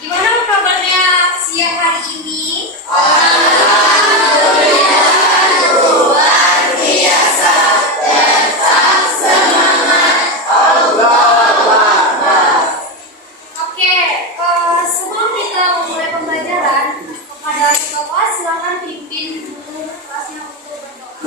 Gimana kabarnya siang hari ini? Oke, sebelum kita memulai pembelajaran, kepada ketua silakan pimpin dulu kelasnya untuk berdoa.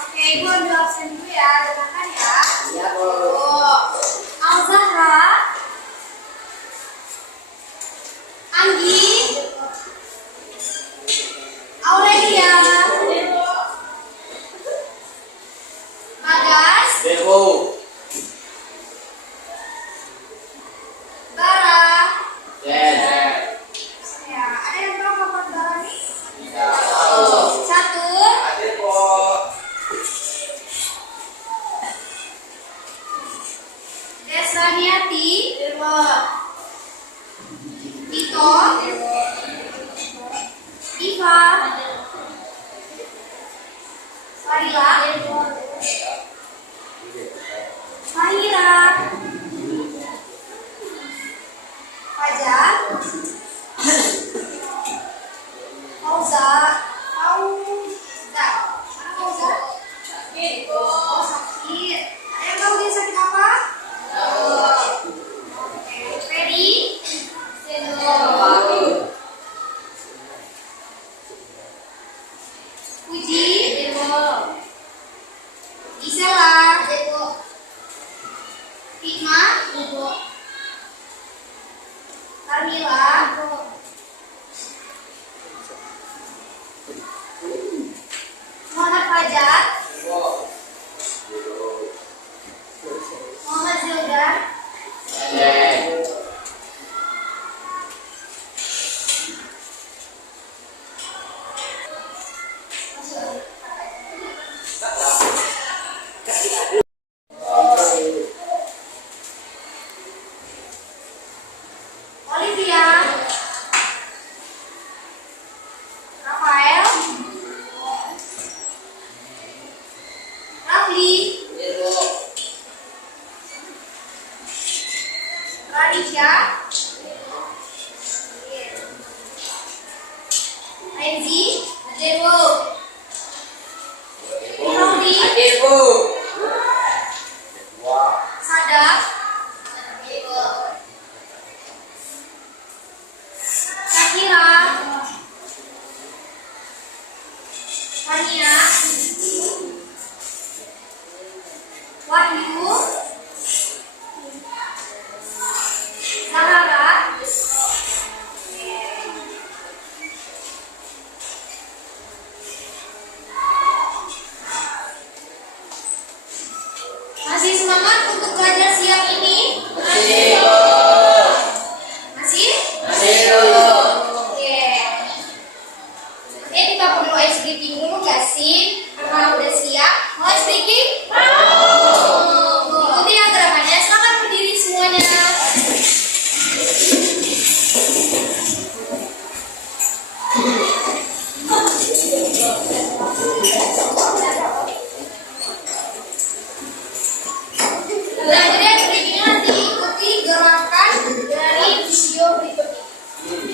Oke, Ibu ambil absen dulu ya, dengarkan ya. Ya, Bu. Al-Zahra, Anggi, Aurelia, Bagas, Bebo. Bara. Yes. Ya, ada yang tahu kapan Bara nih? Ya. Satu, Hadir, Bu. Desraniati, Vito, Iva, Sarila, Mahira, Fajar, Fauza, mana Fauza? Oh, sakit. Ada yang tahu dia sakit apa? Oke, Ferry, Puji, Gisela, Hikmah, Carmila, Muhammad Fajar, Muhammad Zildan, Yes. Olivia, Rafael, Rafli, Radisha, Renzi, Rodi, Hadir, Bu. Wah. Sadaf, Shakira, Tania, Wahyu, Zahara, masih semangat untuk belajar siang ini? Hadir, Bu. Masih? Hadir, Bu. Oke. Oke, kita perlu ice breaking dulu gak sih? Karena udah siap. Mau ice breaking? Mau. Ikuti ya gerakannya. Silakan berdiri semuanya. Nah, jadi ice breakingnya nanti ikuti gerakan dari video berikut ini.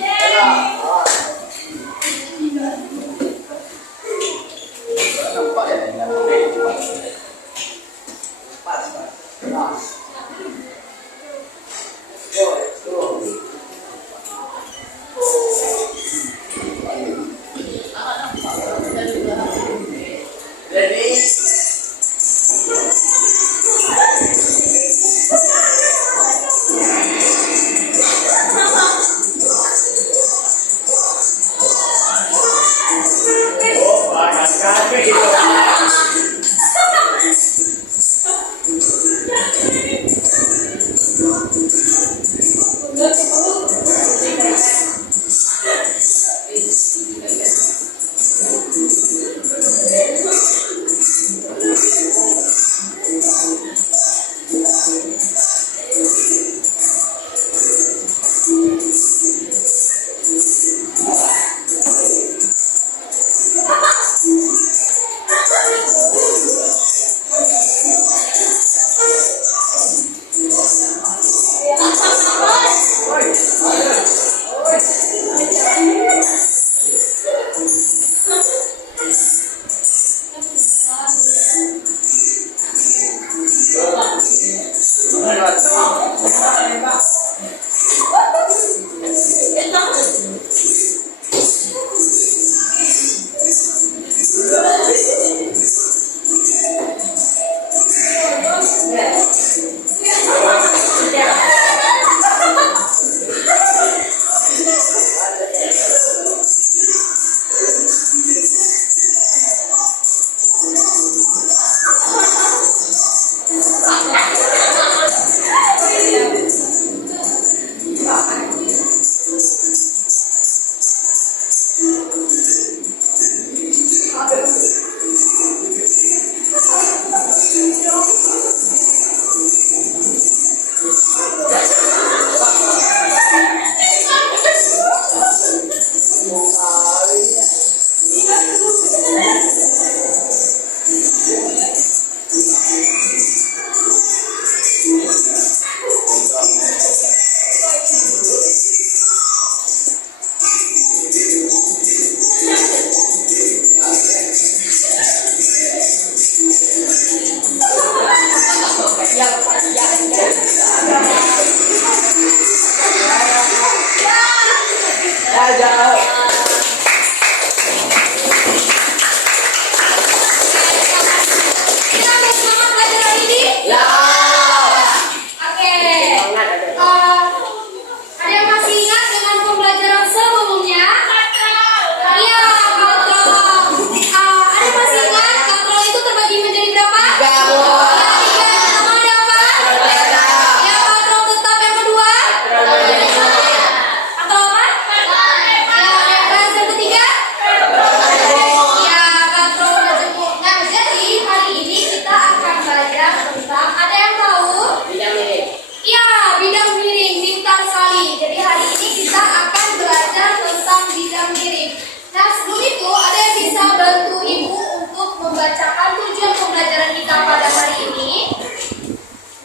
Nah, sebelum itu ada yang bisa bantu Ibu untuk membacakan tujuan pembelajaran kita pada hari ini?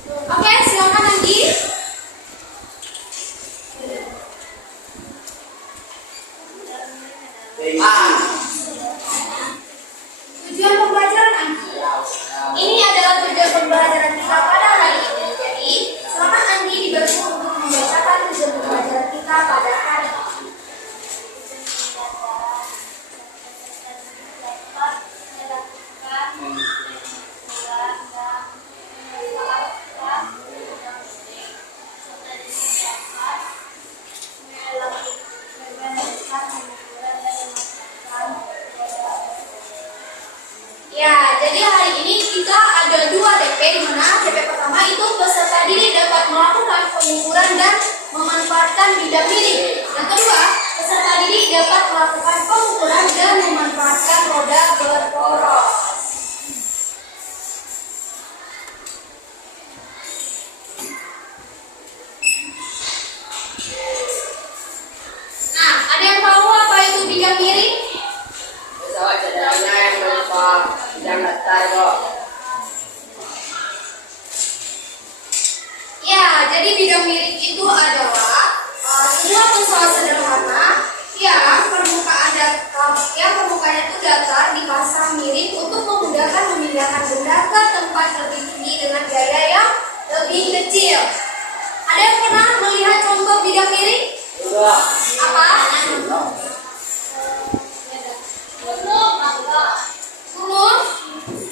Oke, silakan Andi. Tujuan pembelajaran Andi. Ini adalah tujuan pembelajaran kita pada hari ini. Jadi, silakan Andi dibantu untuk membacakan tujuan pembelajaran kita pada hari ini. Ya, jadi hari ini kita ada 2 DP, di mana DP pertama itu peserta didik dapat melakukan pengukuran dan memanfaatkan bidang miring. Yang kedua, peserta didik dapat melakukan pengukuran dan memanfaatkan roda berporos. Nah, ada yang tahu apa itu bidang miring? Pesawat cadangannya yang berupa bidang datar kok. Ya, jadi bidang miring itu adalah sebuah pesawat sederhana yang permukaannya itu datar dipasang miring untuk memudahkan memindahkan benda ke tempat lebih tinggi dengan gaya yang lebih kecil. Ada yang pernah melihat contoh bidang miring? Dua. Apa? Gunung?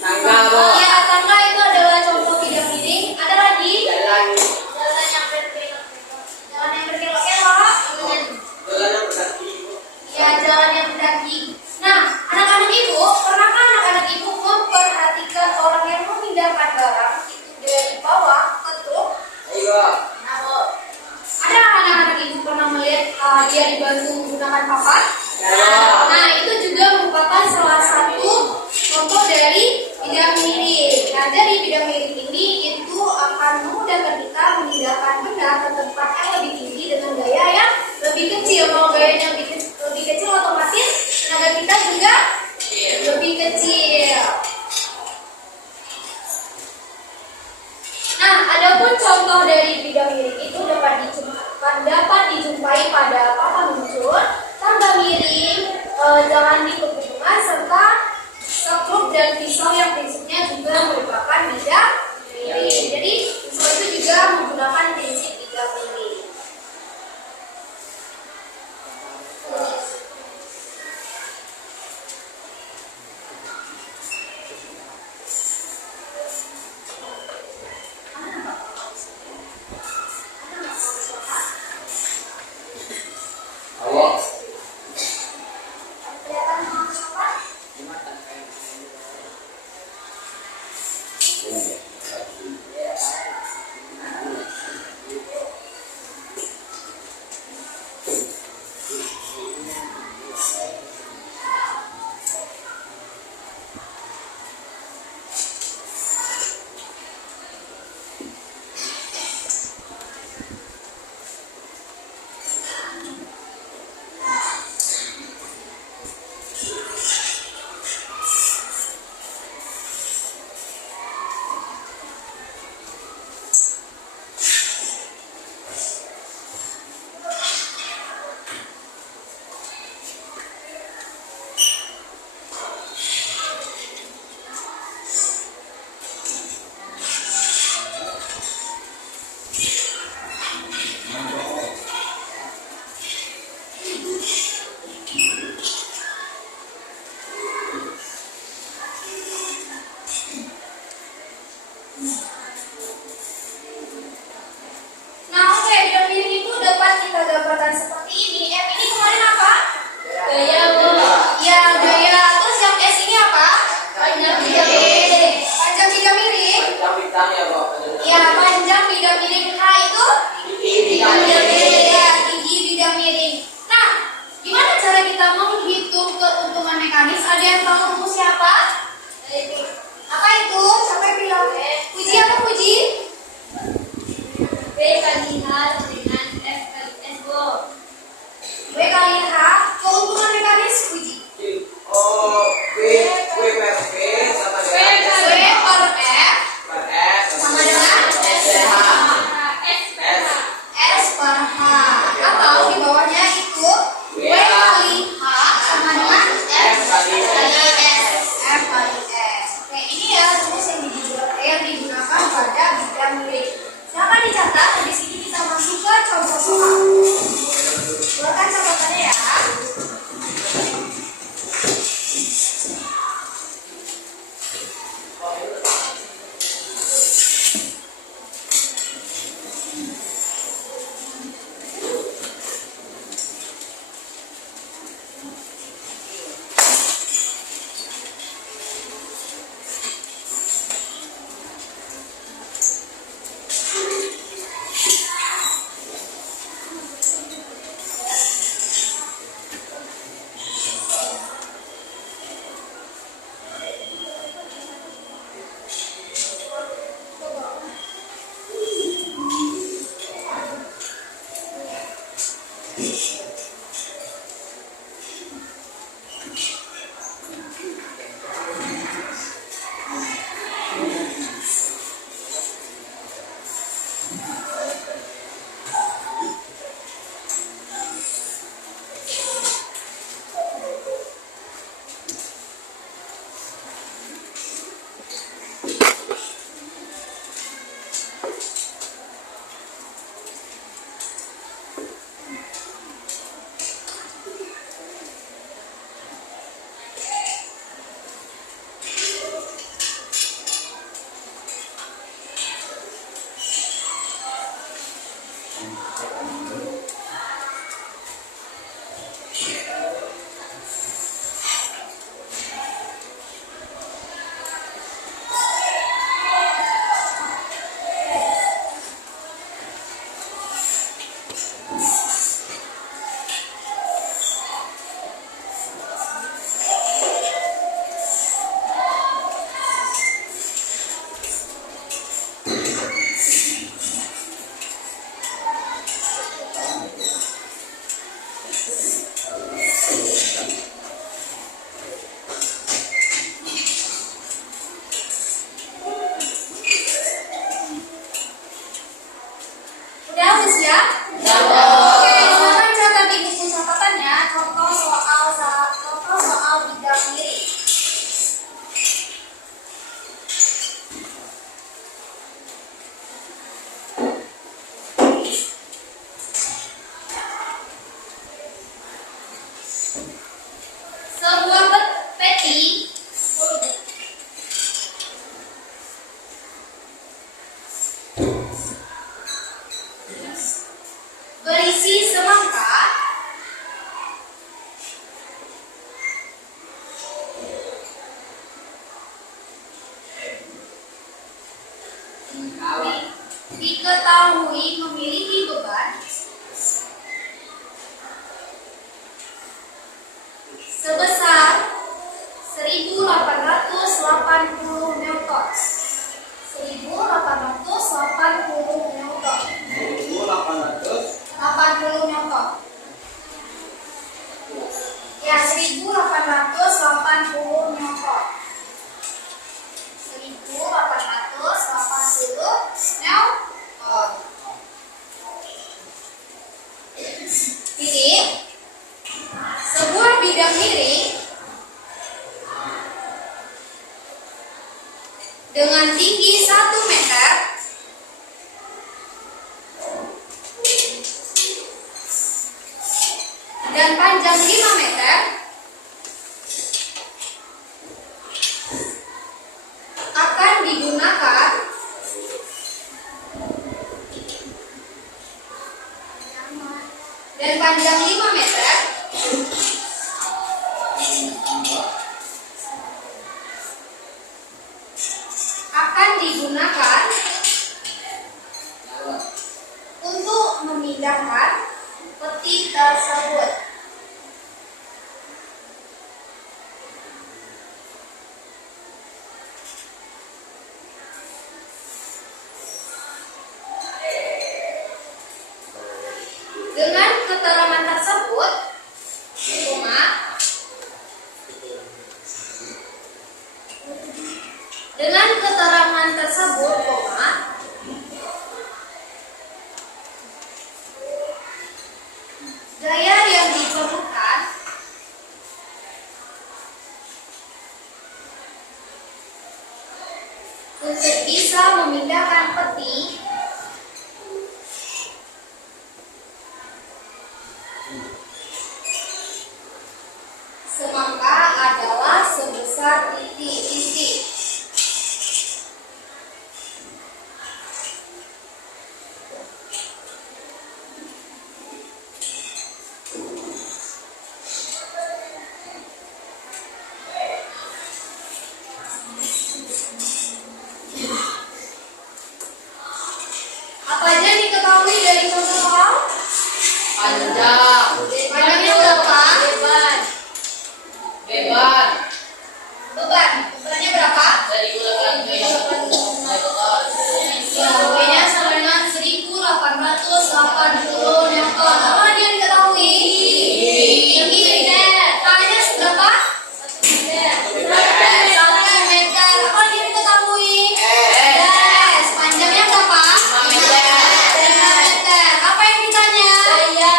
Tangga kok. Ya, tangga itu adalah contoh bidang miring. Ada lagi? Jalan. Jalan yang berkelok-kelok. Jalan yang berdaki. Ya, jalan yang berdaki. Nah, anak-anak ibu, pernahkah anak-anak ibu memperhatikan orang yang memindahkan barang itu dari bawah ke truk? Ayo. Ada anak-anak ibu pernah melihat dia dibantu menggunakan papan? Ya. Nah, itu juga merupakan salah satu contoh dari bidang miring. Nah, dari bidang miring ini itu akan memudahkan kita memindahkan benda ke tempat yang lebih tinggi dengan gaya yang lebih kecil. Kalau gayanya lebih kecil, otomatis tenaga kita juga lebih kecil. Nah, adapun contoh dari bidang miring itu dapat dijumpai pada papan luncur, tangga miring, jalan di pegunungan, serta sekrup dan pisau yang prinsipnya juga merupakan bidang miring. Jadi, pisau itu juga menggunakan prinsip bidang miring. Awak. Kelihatan apa? Nah, oke, bidang miring itu dapat kita gambarkan seperti ini. F ini kemarin apa? Gaya, Bu. Ya, gaya. Terus yang S ini apa? Panjang bidang miring. Panjang bidang miring? Bintang ya kok. Ya, panjang bidang miring. H itu? Bidang miring. Ya, tinggi bidang miring. Nah, gimana cara kita menghitung keuntungan mekanis? Ada yang tahu rumusnya apa? Apa itu? Siapa yang bilang? Puji apa Puji? B kali H dengan F kali S, Bu. B kali H, keuntungan mekanis Puji. Udah siap? Oke, silakan catat di buku catatannya contoh soal bidang miring. Sebuah peti berisi semangka diketahui memiliki beban sebesar 1880 Newton. 1880 Newton. 80 Newton. Ya, 1880 Newton. 1880 Newton. Titik. Sebuah bidang miring dengan tinggi 1 meter dan panjang 5 meter akan digunakan dan panjang 5 meter akan digunakan untuk memindahkan peti tersebut. Dengan keterangan tersebut, koma, dengan keterangan tersebut, koma, daya yang diperlukan untuk bisa memindahkan peti semangka adalah sebesar titik-titik. Apa aja yang diketahui dari contoh soal? Panjang. Panjangnya berapa? Beban. Bebannya berapa? Dari gunakan gaya motor. W-nya sama dengan 1880 Newton. Apa lagi yang diketahui? Tinggi. Tanya seberapa? 1 meter. Apa lagi yang diketahui? S. Panjangnya berapa? 5 meter. Apa yang ditanya? Daya.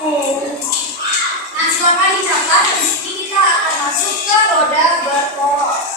Nah, silakan dicatat. Di sini kita akan masuk ke roda berporos.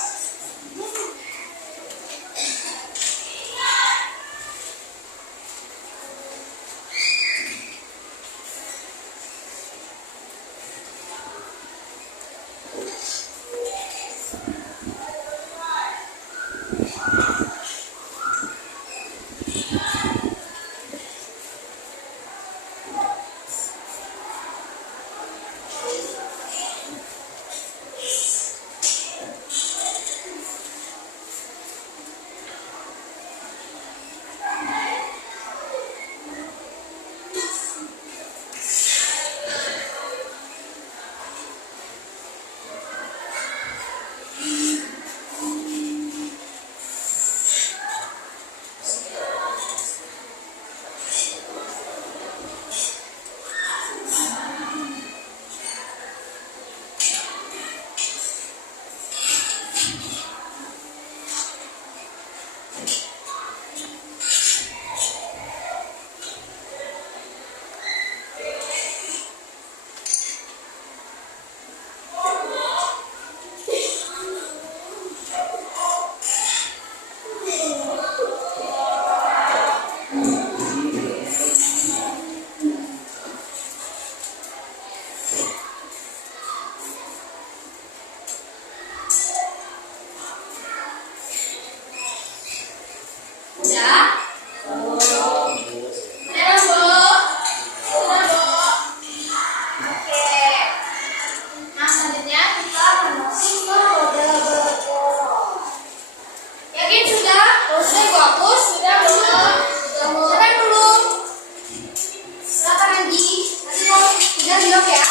Udah? Udah, Bu? Udah, Bu? Oke. Nah, selanjutnya kita akan masuk ke roda berporos. Yakin sudah? Terusnya Ibu hapus? Sudah, Bu. Siapa yang belum? Silakan Anggi. Nanti kalau tidak jawab ya.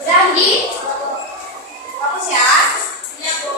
Udah, Anggi? Hapus ya. Iya, Bu.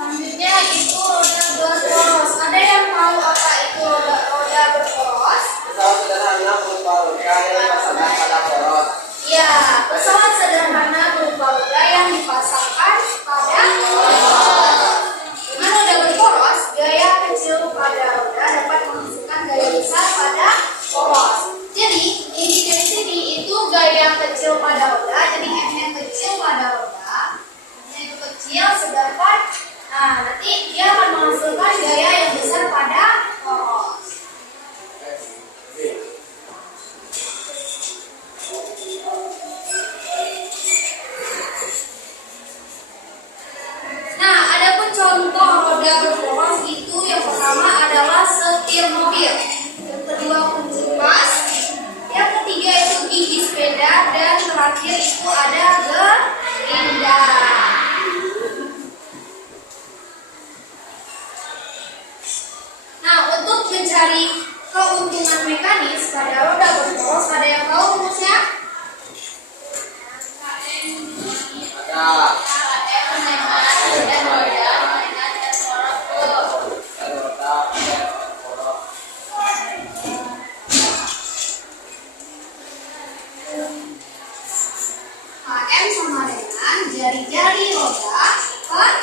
Selanjutnya itu roda berporos. Ada yang tahu apa itu roda berporos? Pesawat sederhana berupa roda yang dipasangkan pada poros. Ya, pesawat sederhana berupa roda yang dipasangkan pada poros. Dengan roda berporos, gaya kecil pada roda dapat menghasilkan gaya besar pada poros. Jadi, ini dari sini itu gaya kecil pada roda, jadi M-nya kecil pada roda. M-nya itu kecil, sedangkan nanti dia akan menghasilkan gaya yang besar pada poros. Nah, adapun contoh roda berporos itu yang pertama adalah setir mobil, yang kedua kunci pas, yang ketiga itu gigi sepeda, dan terakhir itu ada gerinda. Nah, untuk mencari keuntungan mekanis pada roda berporos, ada yang tahu rumusnya? Ada. HM sama dengan jari-jari roda per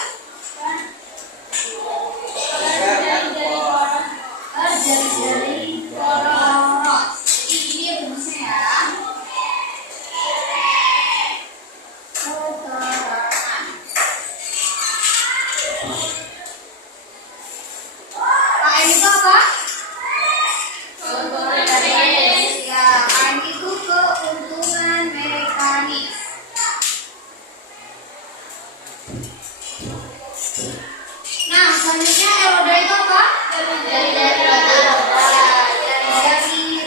jari-jari poros. Jadi ini rumusnya ya. Setara Nah, selanjutnya roda itu apa? Dari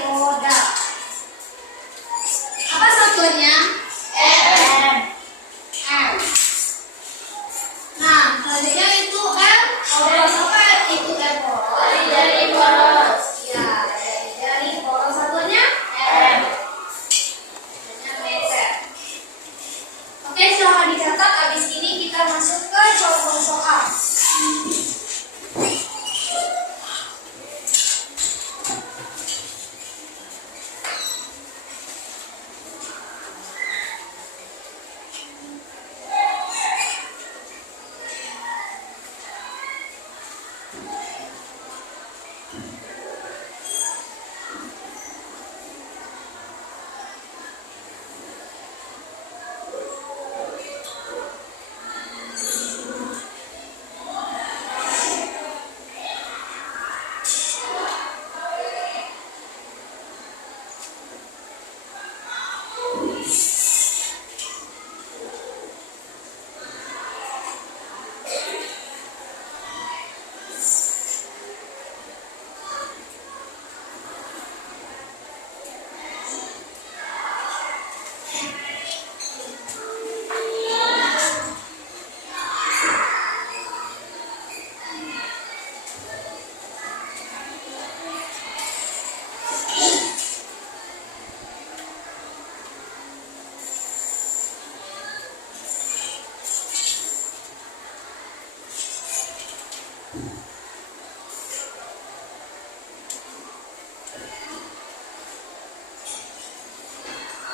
roda. Apa satuannya? M. Nah, selanjutnya itu M. Poros apa itu M poros? Dari poros. Ya, dari poros satuannya M. Satuannya meter. Oke, silahkan dicatat. Abis ini kita masuk ke contoh soal.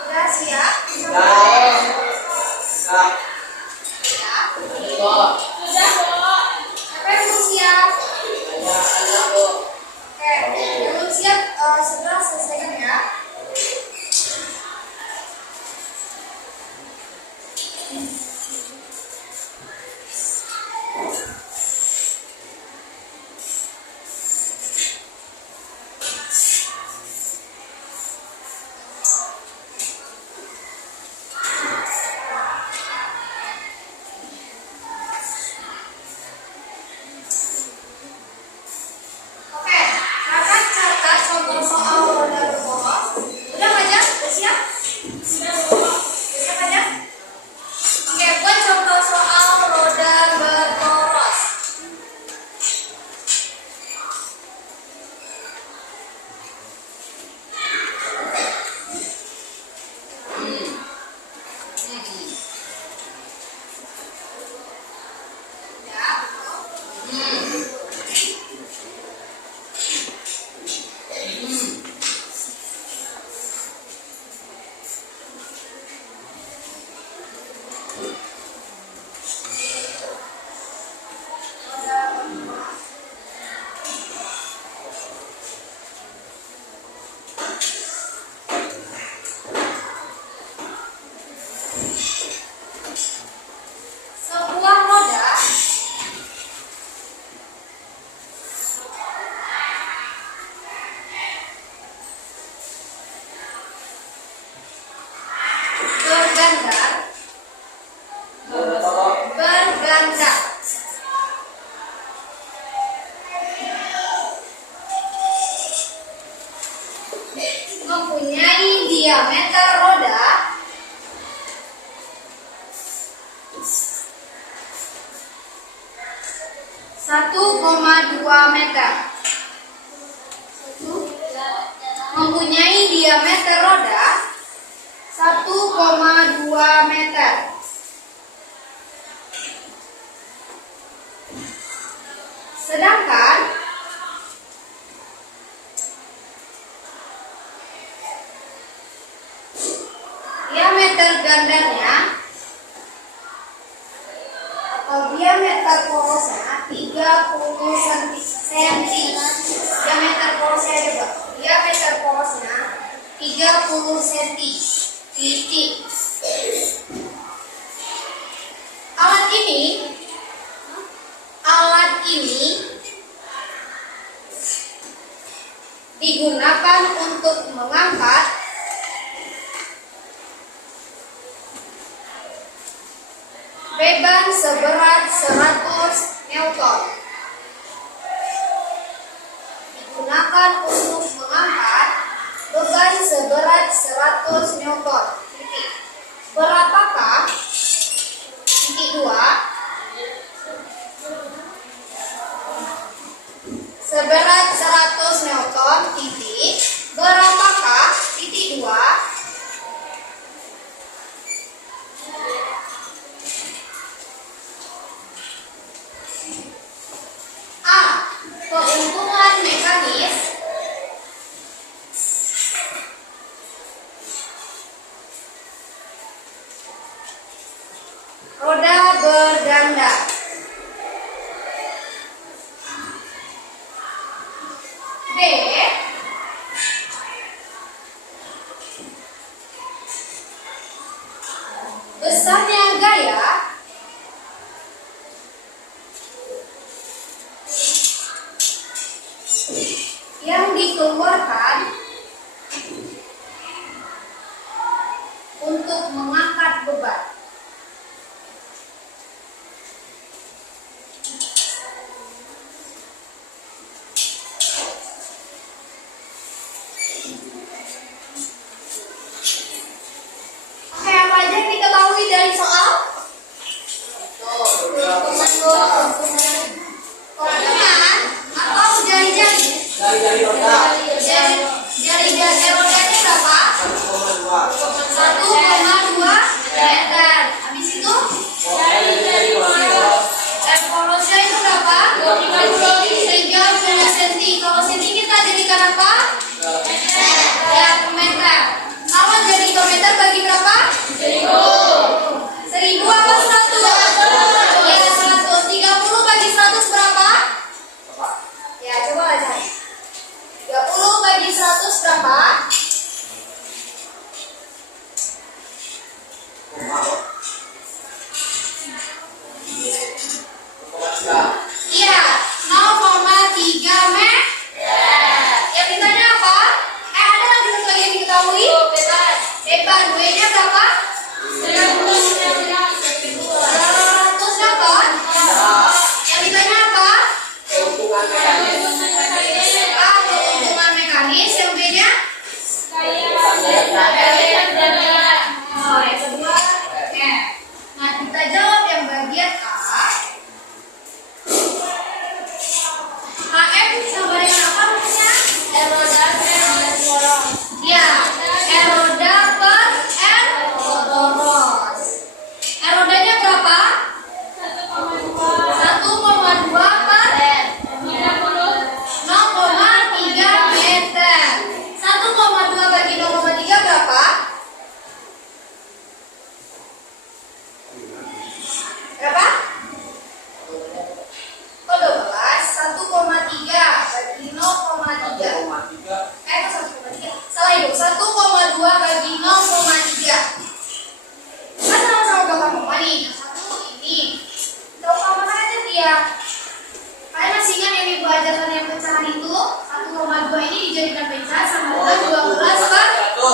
Udah siap? Dah. Siap? Kok. Siapa yang belum siap? Ada kok. Oke, yang belum siap segera selesaikan ya. Oke, akan catat contoh soal roda berporos. Udah aja? Udah siap? Siap aja? Oke, buat contoh soal roda berporos. Ya, betul. Roda berporos. Sebuah roda bergandar mempunyai diameter roda 1,2 meter. Mempunyai diameter roda 1,2 meter. Sedangkan diameter gandarnya atau diameter porosnya 30 cm. Diameter porosnya juga. Diameter porosnya 30 cm. Titik. Alat ini digunakan untuk mengangkat Beban seberat 100 Newton. Digunakan untuk mengangkat beban seberat 100 Newton. Titik. Berapakah? Titik 2. Seberat 100 Newton. Titik. Berapakah? Titik 2. A. Keuntungan mekanis. Roda berganda. B. Besarnya gaya yang dikeluarkan untuk mengangkat beban. Oke, apa aja yang diketahui dari soal? Keuntungan atau jari-jari? Jari-jari roda Jari-jari rodanya berapa? 1,2 meter. Habis itu porosnya itu berapa? 3 cm. Kalau cm kita jadikan apa? Ya, meter. Kalau jadi meter bagi berapa? 1000 apa 100? Ya, 100. 30 bagi 100 berapa? Ya, coba cari. 30 bagi 100 berapa? Iya, 0,3 meter. Yang ditanya apa? Ada lagi satu lagi yang diketahui? Beban. W-nya berapa? 100 Newton. Yang ditanya apa? keuntungan mekanis A. Keuntungan mekanis. Yang B-nya? Oh, yang kedua F. Nah, kita jawab yang bagian A. KM sama dengan apa namanya? Ya, eroda per R poros. Erodanya berapa? 1,2 per 0,3 meter. 1,2 bagi 0,3 berapa? Berapa? Oh, 12. 1,3 bagi 0,3. Kok 1,3? Salah ibu. 1,2 bagi 0,3. Kan sama-sama bakal koma nih. Yang satu ini. Kita utamakan aja dia. Kalian masih ingat yang ibu ajarkan yang pecahan itu? 1,2 ini dijadikan pecahan sama dengan 12 per 10.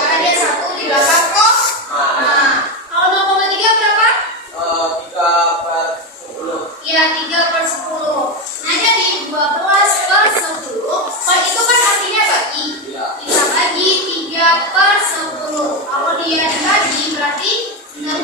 Karena dia 1 di belakang kok. Nah, kalau 0,3 berapa? 3/10. Ya, 3/10. Nah, jadi 12 per 10. Per itu kan artinya bagi. Kita bagi 3/10. Kalau dia dibagi berarti 3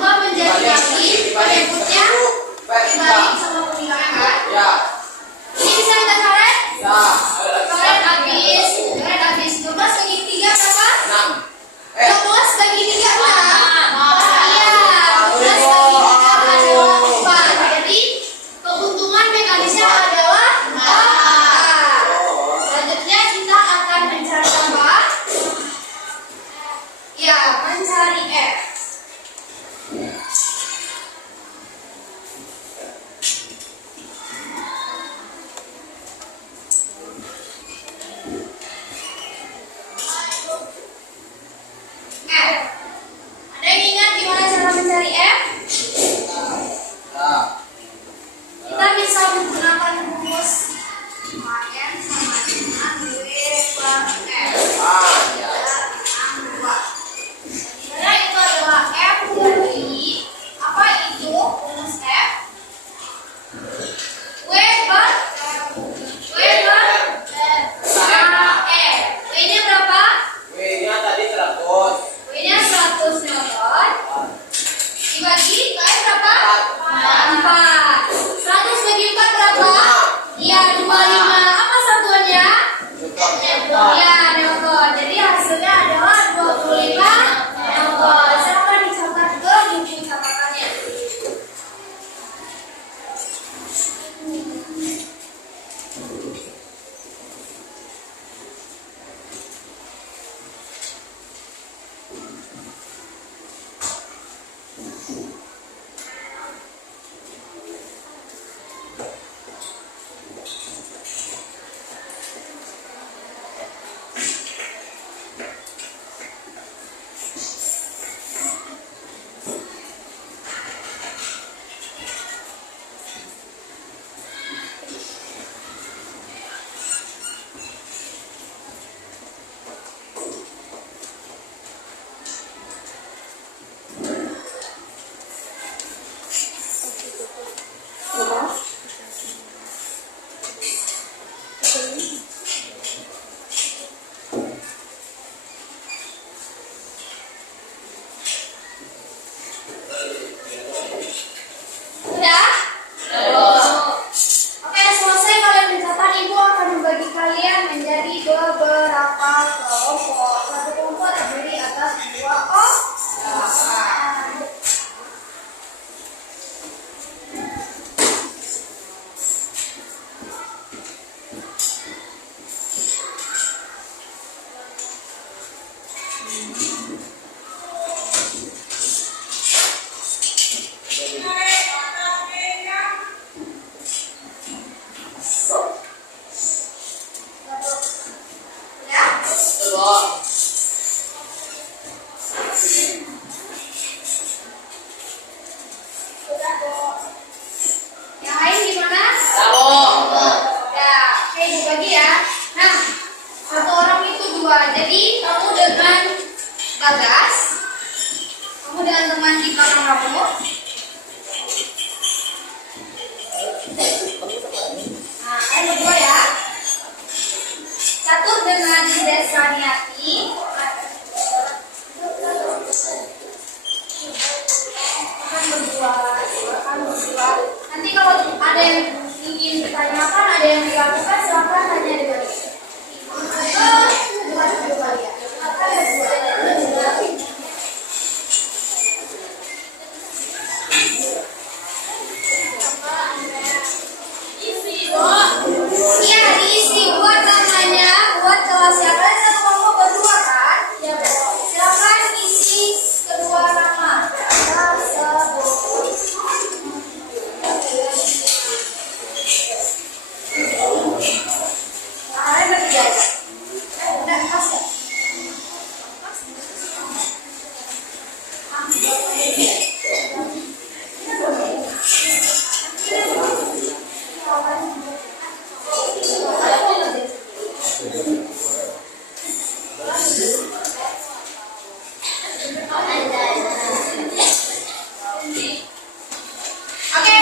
dengan teman di belakang kamu. Nah, kalian berdua ya. Catur dengan Desraniati. Akan berdua. Nanti kalau ada yang ingin ditanyakan, ada yang dilakukan, silakan tanya di bawah. Iya, diisi buat namanya, buat kelasnya. Kalian satu kelompok berdua kan? Ya, silakan isi kedua nama. Kalian bertiga. Udah pas ya? Oke,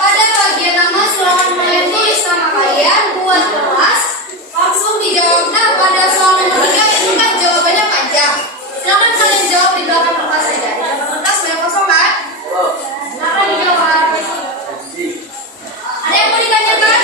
pada bagian nama silakan kalian tulis nama kalian buat kelas. Langsung dijawab. Nah, pada soal nomor 3 itu kan jawabannya panjang. Silakan kalian jawab di belakang kertas saja. Di belakang kertas banyak kosong kan? Silakan dijawab. Ada yang mau ditanyakan?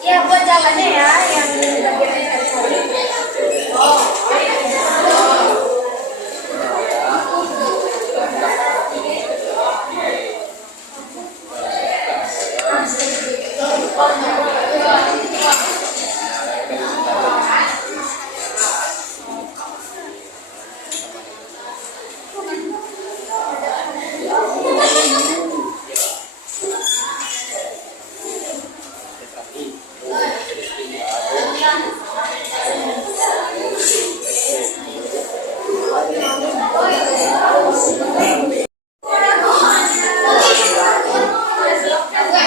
Ya, buat jalannya ya, yang bagian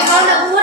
Kalau udah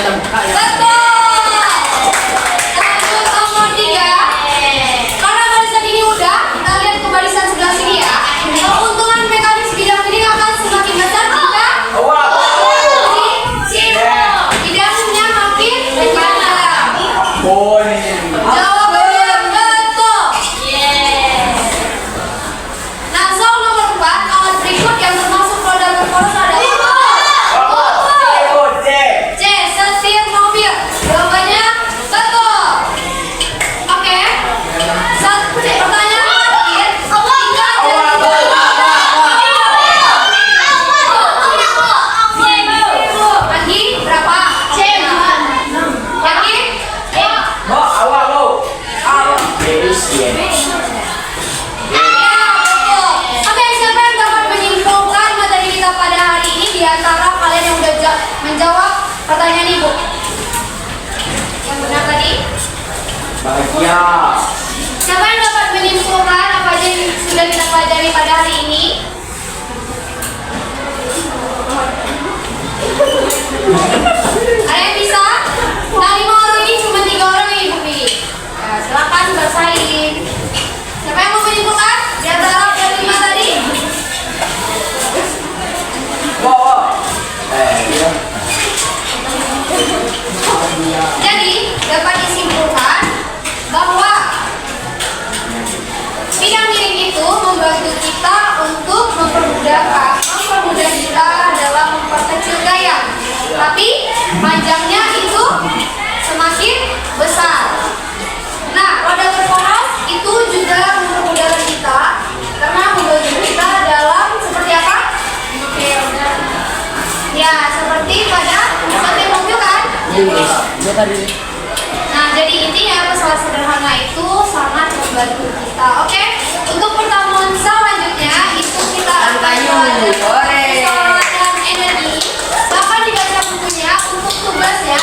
kita buka ya. Betul. Lanjut nomor 3. Karena barisan ini udah, kita lihat ke barisan sebelah sini ya. Keuntungan mekanis bidang ini akan semakin besar jika bidangnya makin berkembang. Oh ini. Jawabannya betul. Nah, soal nomor 4, alat berikut yang termasuk roda berporos adalah C. Setir mobil. Jawabannya betul. Oke. Pertanyaan terakhir. Lagi berapa? C. Yakin? Mau awal lo. Ya, betul. Oke, siapa yang dapat menyimpulkan materi kita pada hari ini di antara kalian yang udah menjawab pertanyaan Ibu? Yang benar tadi? Bahagia. Siapa yang dapat menyimpulkan apa aja yang sudah kita pelajari pada hari ini? Ada yang bisa? Nah, 5 orang ini cuma 3 orang yang Ibu pilih. Ya, silakan bersaing. Siapa yang mau menyimpulkan? Di antara kelima tadi? Wow. Ya. Jadi, dapat disimpulkan bahwa bidang miring itu membantu kita untuk mempermudah kita dalam memperkecil gaya. Tapi panjangnya itu semakin besar. Nah, roda berporos itu juga mempermudah kita karena membantu kita dalam seperti apa? Ya, seperti pada setir mobil kan? Nah, jadi intinya pesawat sederhana itu sangat membantu kita. Oke, untuk pertemuan selanjutnya itu kita akan belajar pesawat dan energi. Silakan dibaca bukunya untuk tugasnya.